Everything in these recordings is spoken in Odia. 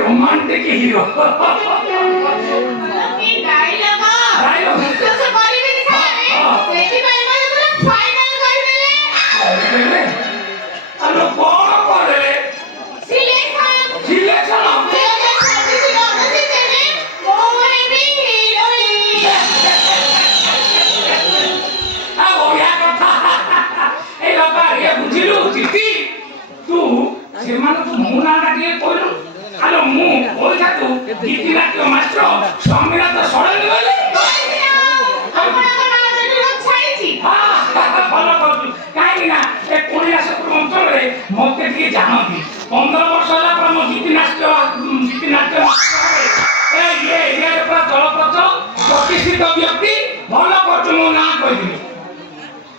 रोमांटिक हीरो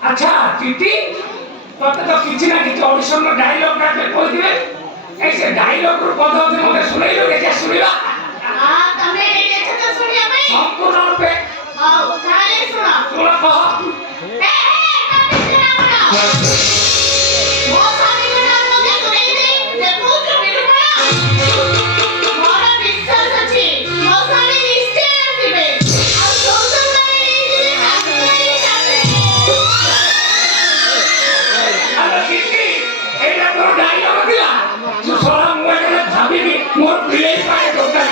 अच्छा टीटी तते तो किछि ना किछि ऑडिशन रो डायलॉग काटे कोइ दिबे ऐसे डायलॉग रो पद्धति मते सुनैलो के सुनिबा हां तमे रेडी छ त सुनिया भाई संपूर्ण रूपे हां काले सुना सुना कह ए तमे सुना बना मो स्वामी के नाम मते सुनै दे देखो जो बिलु बना मोर विश्वास अछि मो स्वामी निश्चय आसीबे आ सोसो भाई जे हाथ नहीं जाबे अरे टीटी एला तो डायलॉग दिला तू सोला मुए के भाबीबी मोर प्ले पाए दोता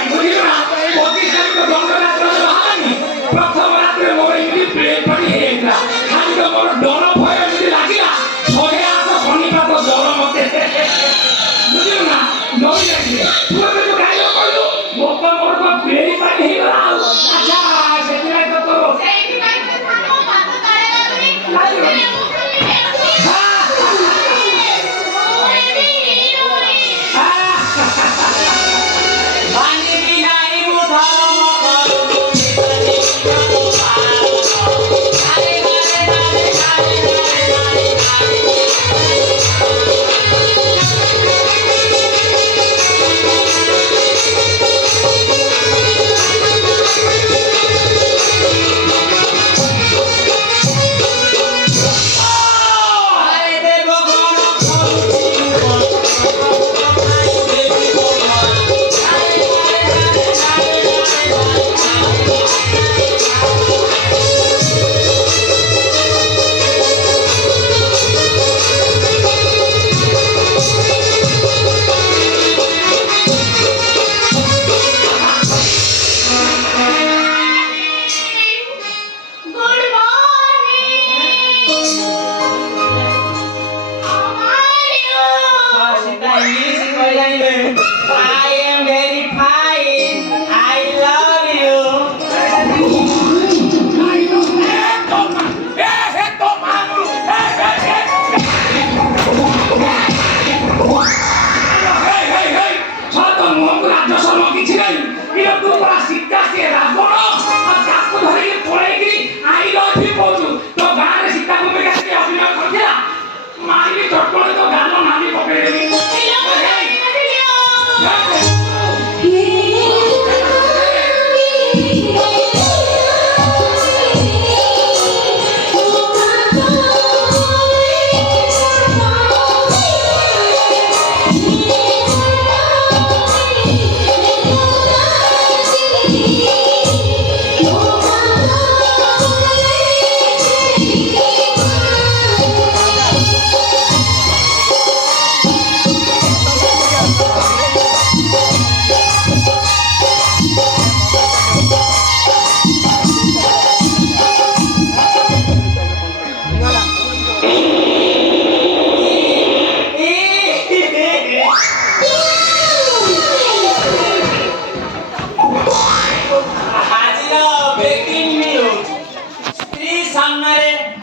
ପରା ସୀତା ସିଏ ରାବଣ ଆଉ ତାକୁ ଧରିକି ପଳେଇକି ଆଇ ଲଭ୍ ୟୁ କହୁଛୁ ତୋ ଗାଁରେ ସୀତା ଭୂମିକା କିଏ ଅଭିନୟ କରିଥିଲା ମାରିକି ଚଟକଣି ତୋ ଗାଲ ନାଲି ପକେଇଦେବି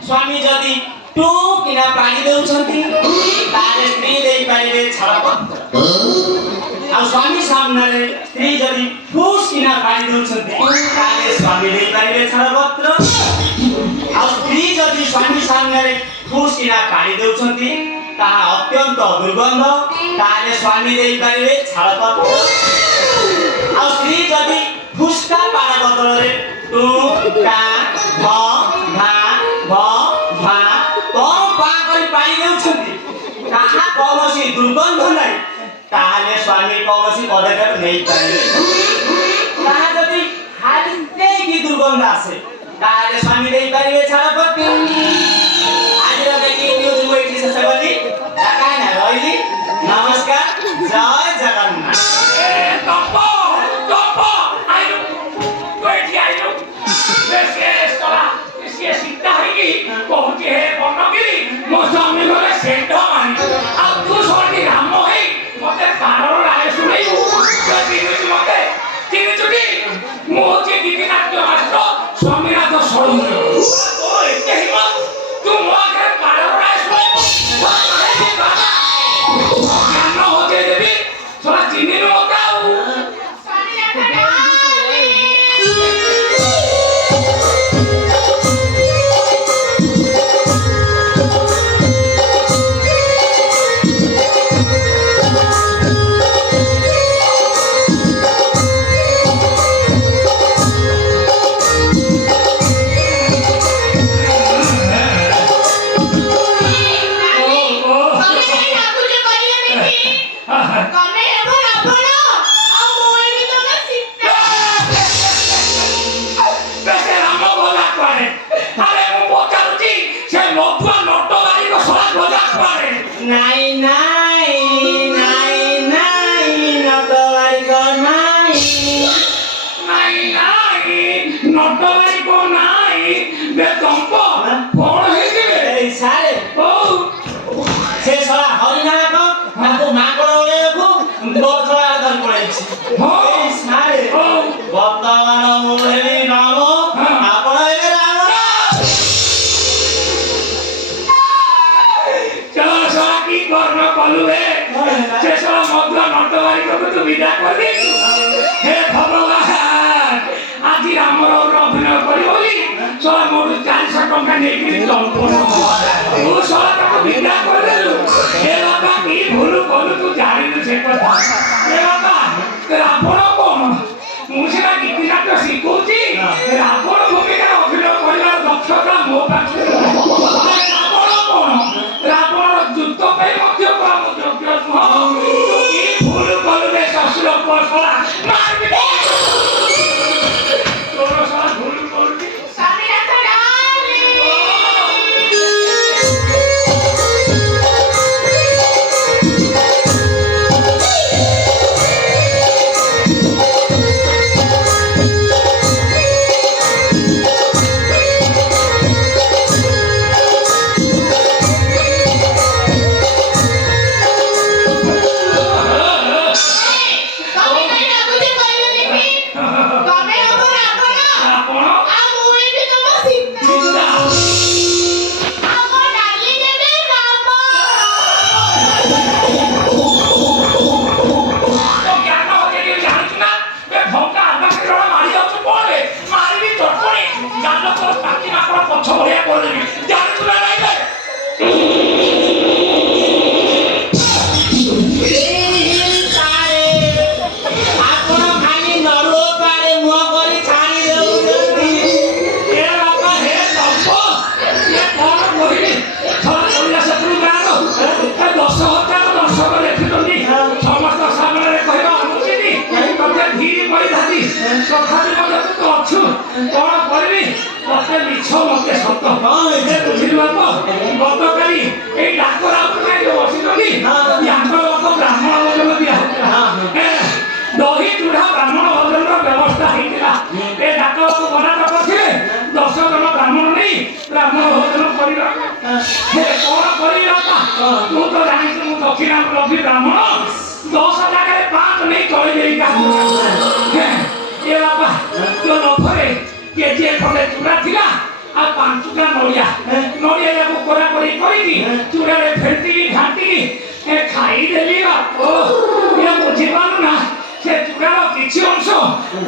स्वामी जदि टू किना पानी देउछंती ताले स्त्री देई पारिबे छाड़पत्र आ स्वामी सामने स्त्री जदि फूस किना पानी देउछंती ताले स्वामी देई पारिबे छाड़पत्र आ स्त्री जदि स्वामी सामने फूस किना पानी देउछंती ताहा अत्यंत दुर्गंध ताले स्वामी देई पारिबे छाड़पत्र आ स्त्री जदि फुसका पारा बदलरे टू का भ भा भ भा कम पा करी पाई देउछंती ताहा कौनसी दुर्गंध नै ताहाले स्वामी कौनसी पदक्षेप नै पारिबे ताहा जदि हालिते की दुर्गंध आसे ताहाले स्वामी देई पारिबे छाड़पत्र आजिर ब्रेकिङ न्यूज वेटि ससबली ढाका न रहिली नमस्कार जय जगन्नाथ तप्पो तप्पो आइलु कोइठी आइलु बेसे सला सिए सीता हैकी कहूची हे बनगिरी मो स्वामी घरे सेंध मारी आ तू सोनी राम है मते पारर राय सुनेइबु चिनिचु मते चिनिचुटी मो जे दीदी नाट्य मास्टर स्वामीनाथ सळुंद्र तो एते हिम्मत तू मो घरे पारर राय सुनेइबु ज्ञान होते देवी सोला चिनी नु मताऊ नाई नाई नाई नाई नटवारी को नाई नाई नाई नटवारी को नाई बे तंपो कोण हेके ए सारे ओ से सला हरिना को ताको माकड़ ओलेको बोथरा दन पड़ेछि हो ए सारे ओ वर्तमान मोहेली नाम आपण ए राम चलो सारा की करना कलु हे से सारा मधुआ नटवारी को तू विदा कर दे हे भगवान आज रामर अभिनय करी बोली सारा मोर 400 टका नेकी तंपो तू सारा ताको विदा कर देलु हे बाबा की भूल कलु तू जानिलु से कथा हे बाबा रावण कोन मु सेना गीति नाट्य शिखौची रावण भूमिका अभिनय करिवार दक्षता मो पाखरे रावण कोन रावण युद्ध पे मध्य काम योग्य तू की भूल कलु रे ससुर कोसला मार दे तोर सारा भूल करदी କଣ ହେଇଛି? ବୁଝିଲୁ ବାପ ଗତକାଲି ଏଇ ଡାକରା ଉପରେ ଯୋଉ ବସିଛନ୍ତି ୟାଙ୍କର ବାପ ବ୍ରାହ୍ମଣ ଭୋଜନ ଦିଆ ହଉଥିଲା ଦହି ଚୁଡ଼ା ବ୍ରାହ୍ମଣ ଭୋଜନର ବ୍ୟବସ୍ଥା ହେଇଥିଲା ଏ ଡାକରାକୁ ବରାଦ କରିଥିଲେ 10 ଜଣ ବ୍ରାହ୍ମଣ ନେଇ ବ୍ରାହ୍ମଣ ଭୋଜନ କରିବା କଣ କରିବି ବାପା ତୁ ତ ଜାଣିଛୁ ମୁଁ ଦକ୍ଷିଣା ଲଭି ବ୍ରାହ୍ମଣ 10 ଜାଗାରେ 5 ନେଇ ଚଳିଦେଇ ଏ ବାପା ତୋ ନଖରେ କେଜିଏ ଖଣ୍ଡେ ଚୁଡ଼ା ଥିଲା ଆଉ 5ଟା ନଡ଼ିଆକୁ କୋରାକୋରି କରିକି ଚୁଡ଼ାରେ ଫେଣ୍ଟିକି ଘାଣ୍ଟିକି ଖାଇଦେଲି ବାପ ବୁଝିପାରୁ ନା ସେ ଚୁଡ଼ାର କିଛି ଅଂଶ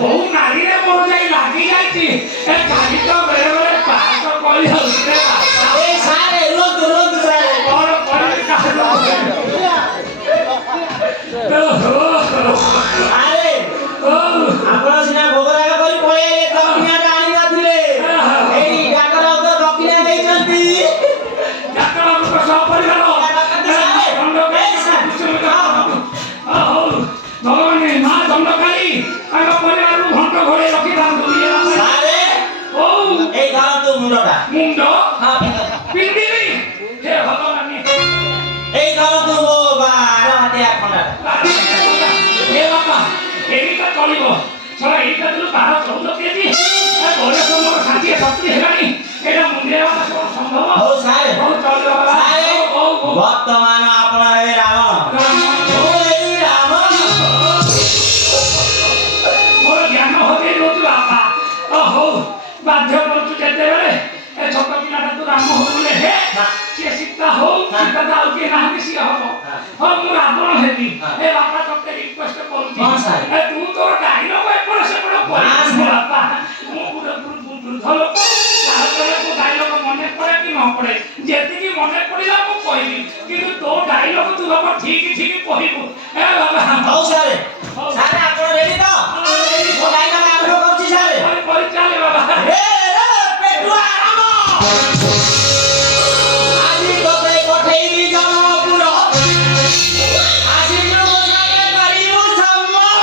ବହୁ ନାରୀରେ ମୋର ଯାଇ ଲାଗି ଯାଇଛି ଖାଲି ତ ବେଳେ ବେଳେ ପାସ କରିଯାଉଛି ଏ ସାରେ ରୁହନ୍ତୁ ସାରେ କଣ କରିବି ଆରେ ଆପଣ ସିନା ଭୋଗରାଗ କରି ପଳେଇଲେ ଦକ୍ଷିଣାଟା ଆଣି ନଥିଲେ ଏଇ ଡାକରା ତ ଦକ୍ଷିଣା ଦେଇଛନ୍ତି ଭଗବାନ ମା ଦଣ୍ଡକାଳୀ ତାଙ୍କ ପରିବାରକୁ ଘଣ୍ଟ ଘୋଡେଇ ରଖିଥାନ୍ତୁ ସାରେ ଏଇ ଧରନ୍ତୁ ମୁଣ୍ଡଟା ମୁଣ୍ଡ ପିନ୍ଧିବି ହେ ଭଗବାନ ଏଇ ଧରନ୍ତୁ ମୋ 12 ହାତିଆ ଖଣ୍ଡାଟା ଏ ବାପା ଏଇଟା ଚଳିବ ଛଡ଼ା ଏଇଟା ଯୋଉ 12-14 କେଜି ବୟସ ମୋର 60-70 ହେଲାଣି ଏଇଟା ମୁଣ୍ଡେଇବା କଣ ସମ୍ଭବ ହଉ ସାରେ ହଉ ଚଳିବ ସାରେ ବର୍ତ୍ତମାନ ଆପଣ ହେବେ ରାବଣ ମୁଁ ହେବି ରାବଣ ମୋର ଜ୍ଞାନ ହଜେଇ ଦଉଛୁ ବାପା ହଉ ବାଧ୍ୟ କରୁଛୁ ଯେତେବେଳେ ଏ ଛୋଟ ପିଲାଟା ତୁ ରାମ ହଉଲେ ହେ ସିଏ ସୀତା ହଉ ସୀତା ତ ଆଉ କିଏ ନାହାନ୍ତି ସିଏ ହବ ହଉ ମୁଁ ରାବଣ ହେବି ଏ ବାପା ତତେ ରିକ୍ୱେଷ୍ଟ କରୁଛି ତୁ ତୋର ଡାଇଲଗ ଏପଟ ସେପଟ କରିବୁ ବାପା ମୁଁ ବୃଦ୍ଧ ଲୋକ ତାପରେ ତୋ ଡାଇଲଗ ମନେ ପଡେ କି ନ ପଡେ ଯେତିକି ମନେ ପଡିଲା ମୁଁ କହିବି କିନ୍ତୁ ତୋ ଡାଇଲଗ ତୁ ବାପା ଠିକ କହିବୁ ଏ ବାବା ହଉ ସାରେ ସାରେ ଆପଣ ରେଡି ତ ମୋ ଡାଇଲଗ ଆରମ୍ଭ କରୁଛି ସାରେ କରି ଚାଲେ ବାବା ରେ ପେଟୁଆ ରାମ ଆଜି ତତେ ପଠେଇବି ଜନପୁର ଆସିଲୁ ମୋ ସାଙ୍ଗେ କରିବୁ ସମ୍ମାନ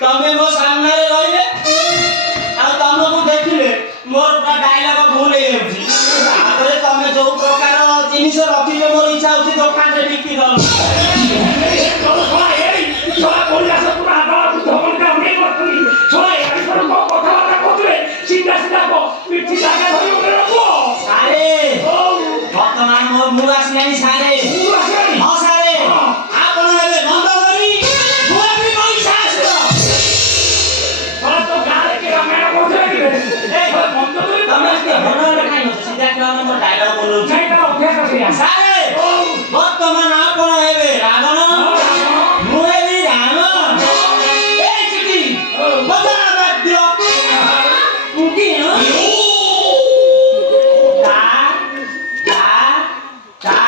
ତମେ ମୋ ସାମ୍ନାରେ ରହିଲେ ଆଉ ତମକୁ ଦେଖିଲେ ମୋର ପୁରା ଡାଇଲଗ ଭୁଲ ହେଇଯାଉଛି ତାପରେ ତମେ ଯୋଉ ପ୍ରକାର ଜିନିଷ ରଖିଲେ ମୋର ଇଚ୍ଛା ହଉଛି ଦୋକାନରେ ବିକ୍ରି କର ସାରେ ବର୍ତ୍ତମାନ ମୋ ମୁଁ ଆସିଲାଣି ସାରେ ହଁ ସାରେ ଆପଣ ଏବେ ବନ୍ଦ କରି ମୁଁ ବି ପଇସା ଆସିବ ତମେ ମନରେ କାଇଁ ଅଛ ସିଧା କହିବ ମୋ ଡାଇଲଗ ବୋଲୁଛି ସାରେ ବର୍ତ୍ତମାନ ଆପଣ ହେବେ ରାବଣ ମୁଁ ହେବି ରାମ এই চিঠি বজা বাদ্য মুটি তা তা তা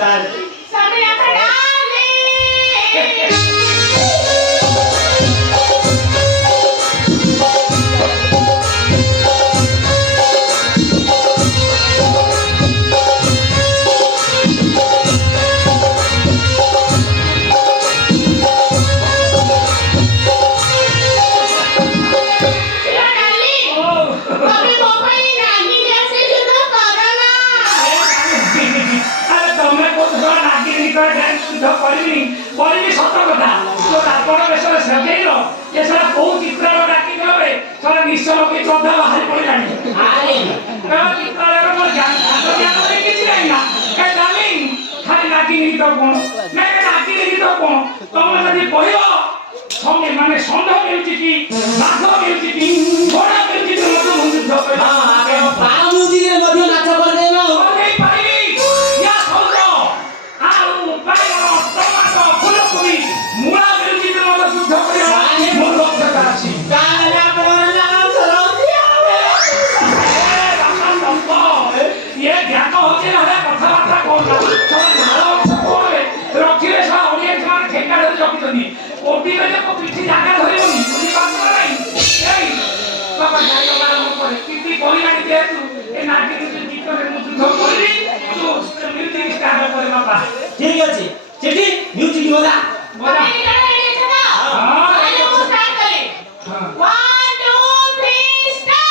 ସାର୍। ସ୍ୱାମୀନାଥ ଡାର୍ଲିଂ। ତମେ ମୋ ପାଇଁ ନାଗିନୀ ଆସି ଯୁଦ୍ଧ କର ନା। ଆରେ ତମେ କହୁଛ ନାଗି ନିକଟ ଯୁଦ୍ଧ କରିବି ସତ କଥା। ତ ରାବଣ ବେଶରେ ସଜେଇଲ ଏ ସାରା କୋଉ ଚିତ୍ରର ଡାକି ଦେବେ ସାରା ନିଶ୍ଚୟ କି ଶ୍ରଦ୍ଧା ବାହାରି ପଡ଼ିଲାଣି। ଆରେ ଚିତ୍ରାଳୟର ମୋର ଜ୍ଞାନ କିଛି ନାହିଁ ନା ଏ ଡାର୍ଲିଂ ଖାଲି ନାଗି ନିହିତ କଣ ନାଇଁ ନାଗି ନିହିତ କଣ ତମେ ଯଦି କହିବ ସଙ୍ଗେ ମାନେ ଷଣ୍ଢ ମିଳୁଛି କି ବାଘ ମିଳୁଛି କି ଘୋଡ଼ା ମିଳୁଛି କି ମଧ୍ୟ ମୁଁ ଯୁଦ୍ଧ କରିବି। ହଁ ଆପଣ ପାଳ ମ୍ୟୁଜିକରେ ମଧ୍ୟ ନାଚ କରିଦେବ। କରିଦେଇ ପାରିବି। ୟା ସହିତ ଆଳୁ ବାଇଗଣ ଟମାଟୋ ଫୁଲକୋବି ମୂଳା ମିଳୁଛି କି ମଧ୍ୟ ଯୁଦ୍ଧ କରିବା ମୋର ଲକ୍ଷ୍ୟତା ଅଛି। ତାହେଲେ ଆପଣଙ୍କର ନାମ ସରନ୍ତି ଆମେ। ये ज्ञान होचे ना कथाबार्ता कोना सब झाल अंश कोरे रखिले सा ऑडियंस माने ठेका धरि रखितनी कोटी बेले को पिठी जागा धरिबनी बुझी पाछ नाही एई बाबा जाई बाबा करे किति कोइलानी जेतु ए नाटी गीत रे मु युद्ध करली तू म्यूजिक स्टार्ट करे बाबा। ঠিক আছে চিঠি মিউজিক বজা बोला ତମେ ନିକଟ ରେଡି ଅଛ ତ? हाँ। ତାହେଲେ ମୁଁ ଷ୍ଟାର୍ଟ କରେ। हां 1 2 3 ଷ୍ଟାର୍ଟ।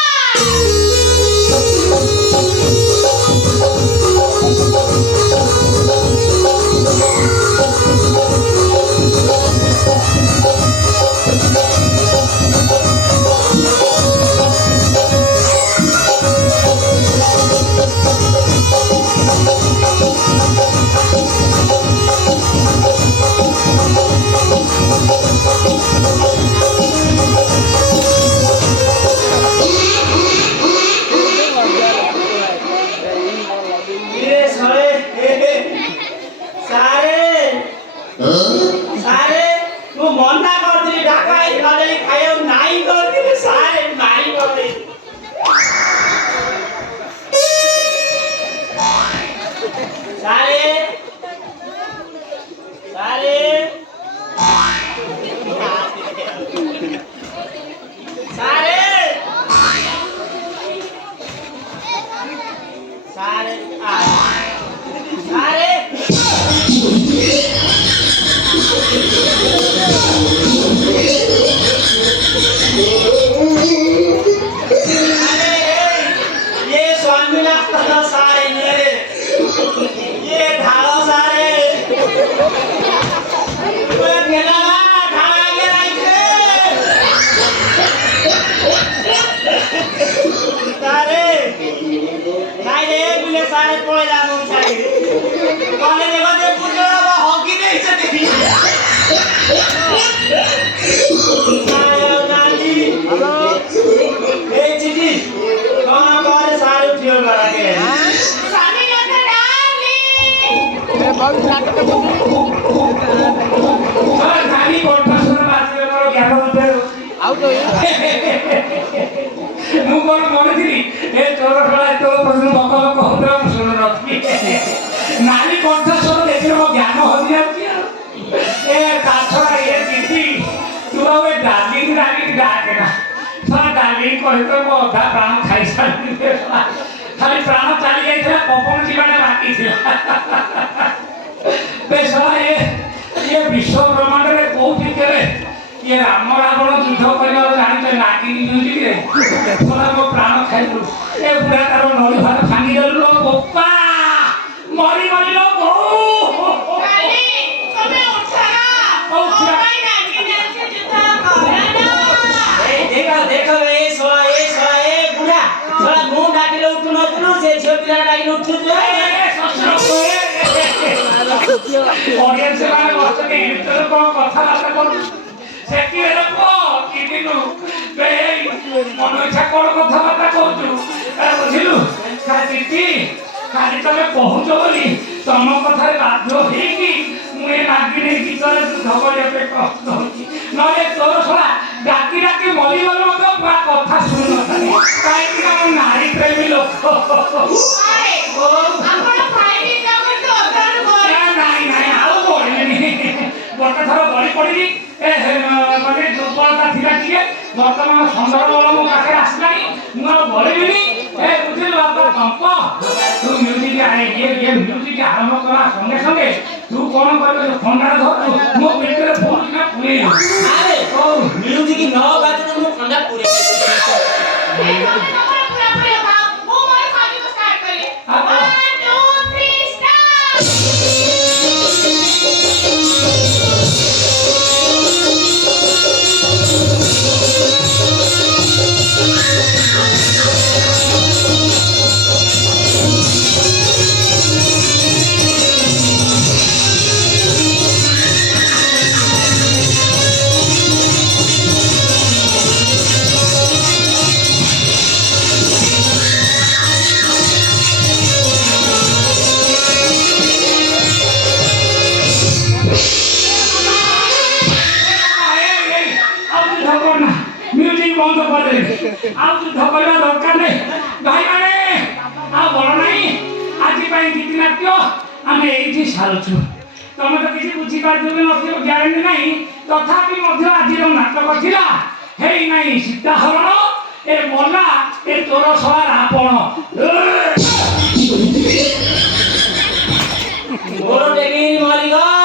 ये सळे सारे सारे ମୁଁ ମନା କରିଥିଲି ଢାକା ଖାଇ ଖାଇବାକୁ ନାଇଁ କରିଥିଲି ସାରେ ନାଇଁ କରିଥିଲି। सारे सारे सारे सारे सारे ये स्वामीनाथ सारे मेरे ये ढालो सारे मैं गेला ढाला गेला इथे सारे नाही रे बुले सारे पळला मग सारे कोणे देखो ते पुजला हॉकी देईचे हेलो ए चिठी कौन करे सारे उठियो करा के ସ୍ୱାମୀନାଥ ଡାର୍ଲିଂ। ସାରା ଖାଲି କଣ୍ଠାସନ ବାଜିଲେ ମୋର ଜ୍ଞାନ ଉଦୟ ଆଉ ତ ମୁଁ କଣ ମନେଥିଲି ଏ ଚୋର ଖେଳା ଏତେବେଳେ ପର୍ଯ୍ୟନ୍ତ ବକ ବକ ହଉଥିଲା ମୁଁ ଶୁଣୁ ନଥିଲି ନାରୀ କଣ୍ଠାସନ ଦେଖିଲେ ମୋ ଜ୍ଞାନ ହଜି ଯାଉଛି ଆଉ ଏ ତାଛଡ଼ା ଏ ଦିଦି ତୁ ଆଉ ଏ ଡାର୍ଲିଂ ଡାକେ ନା ସାରା ଡାର୍ଲିଂ କହିତ ମୋ ଅଧା ପ୍ରାଣ ଖାଇସାରିଲି ଖାଲି ପ୍ରାଣ ଚାଲି ଯାଇଥିଲା ପବନ ଯିବାଟା ବାକି ଥିଲା ବେଶଲା ଏ ବିଶ୍ୱ ବ୍ରହ୍ମାଣ୍ଡରେ କୋଉଠି କେବେ ये राम रावण युद्ध करने जानते नागिन म्यूजिक रे थोड़ा वो प्राण खाइलु ए बुढ़ा तार नली भात भांगी देलु लो बोपा मरी मरी लो गो ଡାର୍ଲିଂ ତମେ ଉଠ ନା। ମୋ ଉଠିବା। ପାଇଁ ନାଗିନୀ ଆସି ଯୁଦ୍ଧ କର ନା। ए देखो ए सोला ए बुढ़ा सोला मुंह डाकिले उठु नथुनु से झियो पिला डाकिले उठु जो ऑडियंस माने बसते के इतर को कथा बात कर सेकी रे को कि दिनु बे मन इच्छा कोन कथा बात कहतु ए बुझिलु खाती खाली तमे पहुंच बोली तम कथारे बाध्य हेकी मुए नागिनी गीतर धबरिया पे कष्ट होची नले तोर छला डाकी डाकी मली मली मत कथा सुन नथानी काई कि हम नारी प्रेमी लोक ଆରେ ଆପଣ ଫାଇଟିଂ ଜଗତ ଅଧ୍ୟୟନ ମାନେ ଦୁର୍ବଳତା ଥିଲା ଟିକେ ବର୍ତ୍ତମାନ ସୁନ୍ଦର ବଳ ମୋ ପାଖରେ ଆସିଲାଣି ମୁଁ ଆଉ ବଳିବିନି ବୁଝିଲୁ ବାପା କମ୍ପ ତୁ ମ୍ୟୁଜିକ ଆଣେ ଇଏ ମ୍ୟୁଜିକ ଆରମ୍ଭ କଲା ସଙ୍ଗେ ସଙ୍ଗେ ତୁ କଣ କରିବୁ ଖଣ୍ଡାରେ ଧରୁଛୁ ମୋ ପେଟରେ ଫୁଲକିନା ପୁରେଇଲୁ ଆରେ ଓ ମ୍ୟୁଜିକ ନ ବାଜୁନ ମୁଁ ଖଣ୍ଡା ପୁରେ म्यूजिक बंद कर दे ଆଉ ଯୁଦ୍ଧ କରିବା ଦରକାର ନାହିଁ ଭାଇମାନେ ଆଉ ବଳ ନାହିଁ ଆଜି ପାଇଁ ଗୀତି ନାଟ୍ୟ ଆମେ ଏଇଠି ସାରୁଛୁ ତମେ ତ କିଛି ବୁଝିପାରିଛ କି ନଥିବ ଗ୍ୟାରେଣ୍ଟି ନାହିଁ ତଥାପି ମଧ୍ୟ ଆଜିର ନାଟକ ଥିଲା ହେଇ ନାହିଁ ସୀତାହରଣ ଏ ମଲା ଏ ତୋର ସଳା ରାବଣ ମୋର ଟେକି ମରିଗ